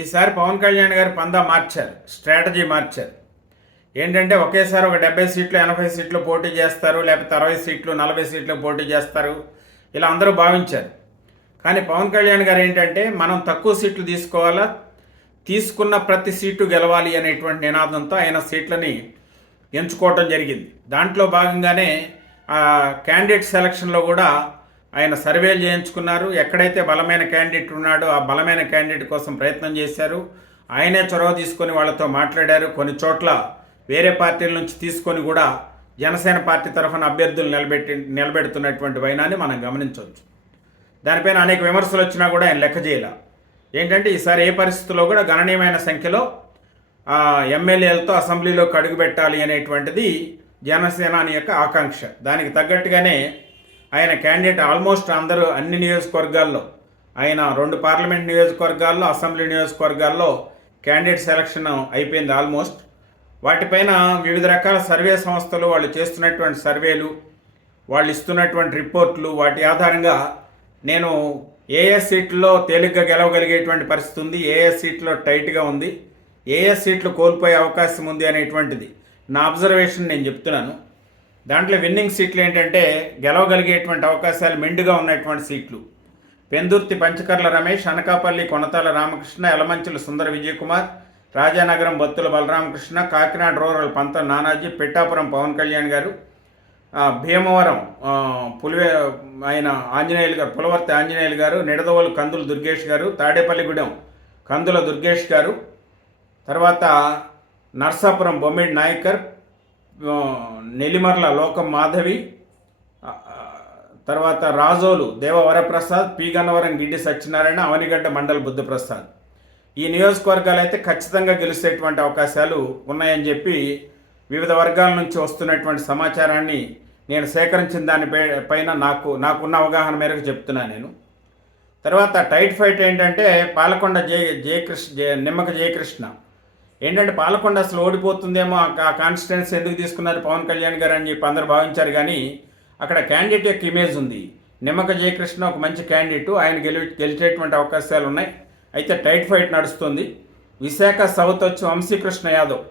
ఈసారి పవన్ కళ్యాణ్ గారు పందా మార్చారు స్ట్రాటజీ మార్చారు. ఏంటంటే ఒకేసారి ఒక డెబ్బై సీట్లు ఎనభై సీట్లు పోటీ చేస్తారు లేకపోతే అరవై సీట్లు నలభై సీట్లు పోటీ చేస్తారు. ఇలా అందరూ భావించారు. కానీ పవన్ కళ్యాణ్ గారు ఏంటంటే మనం తక్కువ సీట్లు తీసుకోవాలా? తీసుకున్న ప్రతి సీటు గెలవాలి అనేటువంటి నినాదంతో ఆయన సీట్లని ఎంచుకోవటం జరిగింది. దాంట్లో భాగంగానే క్యాండిడేట్ సెలక్షన్లో కూడా ఆయన సర్వేలు చేయించుకున్నారు. ఎక్కడైతే బలమైన క్యాండిడేట్ ఉన్నాడో ఆ బలమైన క్యాండిడేట్ కోసం ప్రయత్నం చేశారు. ఆయనే చొరవ తీసుకొని వాళ్ళతో మాట్లాడారు. కొన్ని చోట్ల వేరే పార్టీల నుంచి తీసుకొని కూడా జనసేన పార్టీ తరఫున అభ్యర్థులు నిలబెట్టి నిలబెడుతున్నటువంటి వైనాన్ని మనం గమనించవచ్చు. దానిపైన అనేక విమర్శలు వచ్చినా కూడా ఆయన లెక్క చేయాల. ఏంటంటే ఈసారి ఏ పరిస్థితుల్లో కూడా గణనీయమైన సంఖ్యలో ఎమ్మెల్యేలతో అసెంబ్లీలోకి అడుగుపెట్టాలి అనేటువంటిది జనసేనాని యొక్క ఆకాంక్ష. దానికి తగ్గట్టుగానే ఆయన క్యాండిడేట్ ఆల్మోస్ట్ అందరూ అన్ని నియోజకవర్గాల్లో ఆయన రెండు పార్లమెంట్ నియోజకవర్గాల్లో అసెంబ్లీ నియోజకవర్గాల్లో క్యాండిడేట్ సెలక్షన్ అయిపోయింది ఆల్మోస్ట్ వాటిపైన వివిధ రకాల సర్వే సంస్థలు వాళ్ళు చేస్తున్నటువంటి సర్వేలు వాళ్ళు ఇస్తున్నటువంటి రిపోర్ట్లు వాటి ఆధారంగా నేను ఏ ఏ సీట్లో తేలిగ్గా గెలవగలిగేటువంటి పరిస్థితి ఉంది. ఏ ఏ సీట్లో టైట్గా ఉంది. ఏ ఏ సీట్లు కోల్పోయే అవకాశం ఉంది అనేటువంటిది నా అబ్జర్వేషన్ నేను చెప్తున్నాను. దాంట్లో విన్నింగ్ సీట్లు ఏంటంటే గెలవగలిగేటువంటి అవకాశాలు మెండుగా ఉన్నటువంటి సీట్లు. పెందుర్తి పంచకర్ల రమేష్ అనకాపల్లి కొనతాల రామకృష్ణ ఎలమంచుల సుందర విజయకుమార్ రాజానగరం బత్తుల బలరామకృష్ణ కాకినాడ రూరల్ పంత నానాజీ పెట్టాపురం పవన్ కళ్యాణ్ గారు భీమవరం పులివే ఆయన ఆంజనేయులు గారు పులవర్తి ఆంజనేయులు గారు నిడదవోలు కందుల దుర్గేష్ గారు తాడేపల్లిగూడెం కందుల దుర్గేష్ గారు తర్వాత నర్సాపురం బొమ్మిడి నాయకర్ నెల్లిమర్ల లోకం మాధవి తర్వాత రాజోలు దేవ వరప్రసాద్ పి. గన్నవరం గిడ్డి సత్యనారాయణ అవనిగడ్డ మండల్ బుద్ధప్రసాద్. ఈ నియోజకవర్గాలు అయితే ఖచ్చితంగా గెలిచేటువంటి అవకాశాలు ఉన్నాయని చెప్పి వివిధ వర్గాల నుంచి వస్తున్నటువంటి సమాచారాన్ని నేను సేకరించిన దాని పైన నాకు నాకున్న అవగాహన మేరకు చెప్తున్నాను నేను. తర్వాత టైట్ ఫైట్ ఏంటంటే పాలకొండ జయ జయకృష్ణ జయ నిమ్మక జయకృష్ణ. ఏంటంటే పాలకొండ అసలు ఓడిపోతుందేమో ఆ- కాన్స్టిట్యున్స్ ఎందుకు తీసుకున్నారు? పవన్ కళ్యాణ్ గారు అని చెప్పి అందరు భావించారు కానీ అక్కడ క్యాండిడేట్ యొక్క ఇమేజ్ ఉంది. నిమ్మక జయకృష్ణ ఒక మంచి క్యాండిడేట్ ఆయన గెలి గెలిచేటువంటి అవకాశాలు ఉన్నాయి. అయితే టైట్ ఫైట్ నడుస్తుంది. విశాఖ సౌత్ వచ్చి వంశీకృష్ణ యాదవ్.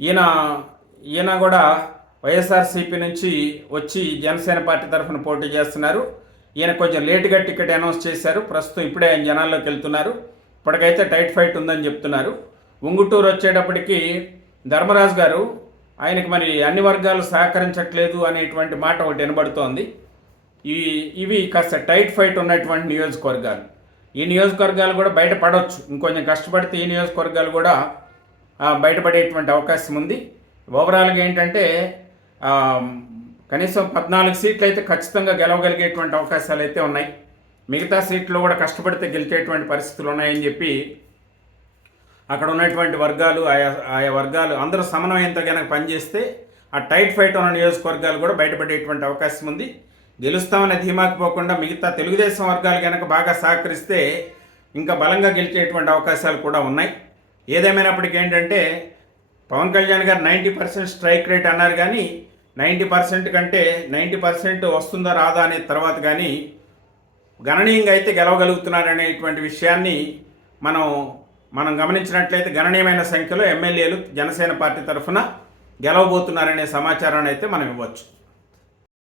ఈయన ఈయన కూడా వైఎస్ఆర్సీపీ నుంచి వచ్చి జనసేన పార్టీ తరఫున పోటీ చేస్తున్నారు. ఈయన కొంచెం లేటుగా టికెట్ అనౌన్స్ చేశారు. ప్రస్తుతం ఇప్పుడే ఆయన జనాల్లోకి వెళ్తున్నారు. ఇప్పటికైతే టైట్ ఫైట్ ఉందని చెప్తున్నారు. ఉంగుటూరు వచ్చేటప్పటికి ధర్మరాజు గారు ఆయనకి మరి అన్ని వర్గాలు సహకరించట్లేదు అనేటువంటి మాట ఒకటి వినబడుతోంది. ఇవి ఇవి కాస్త టైట్ ఫైట్ ఉన్నటువంటి నియోజకవర్గాలు. ఈ నియోజకవర్గాలు కూడా బయటపడవచ్చు ఇంకొంచెం కష్టపడితే ఈ నియోజకవర్గాలు కూడా బయటపడేటువంటి అవకాశం ఉంది. ఓవరాల్గా ఏంటంటే కనీసం పద్నాలుగు సీట్లు అయితే ఖచ్చితంగా గెలవగలిగేటువంటి అవకాశాలు అయితే ఉన్నాయి. మిగతా సీట్లు కూడా కష్టపడితే గెలిచేటువంటి పరిస్థితులు ఉన్నాయని చెప్పి అక్కడ ఉన్నటువంటి వర్గాలు ఆయా ఆయా వర్గాలు అందరూ సమన్వయంతో కనుక పనిచేస్తే ఆ టైట్ ఫైట్ ఉన్న నియోజకవర్గాలు కూడా బయటపడేటువంటి అవకాశం ఉంది. గెలుస్తామనే ధీమాకి పోకుండా మిగతా తెలుగుదేశం వర్గాలు కనుక బాగా సహకరిస్తే ఇంకా బలంగా గెలిచేటువంటి అవకాశాలు కూడా ఉన్నాయి. ఏదేమైనప్పటికీ ఏంటంటే పవన్ కళ్యాణ్ గారు నైంటీ పర్సెంట్ స్ట్రైక్ రేట్ అన్నారు కానీ నైంటీ పర్సెంట్ కంటే నైంటీ పర్సెంట్ వస్తుందా రాదా అనే తర్వాత కానీ గణనీయంగా అయితే గెలవగలుగుతున్నారనేటువంటి విషయాన్ని మనం మనం గమనించినట్లయితే గణనీయమైన సంఖ్యలో ఎమ్మెల్యేలు జనసేన పార్టీ తరఫున గెలవబోతున్నారనే సమాచారాన్ని అయితే మనం ఇవ్వచ్చు.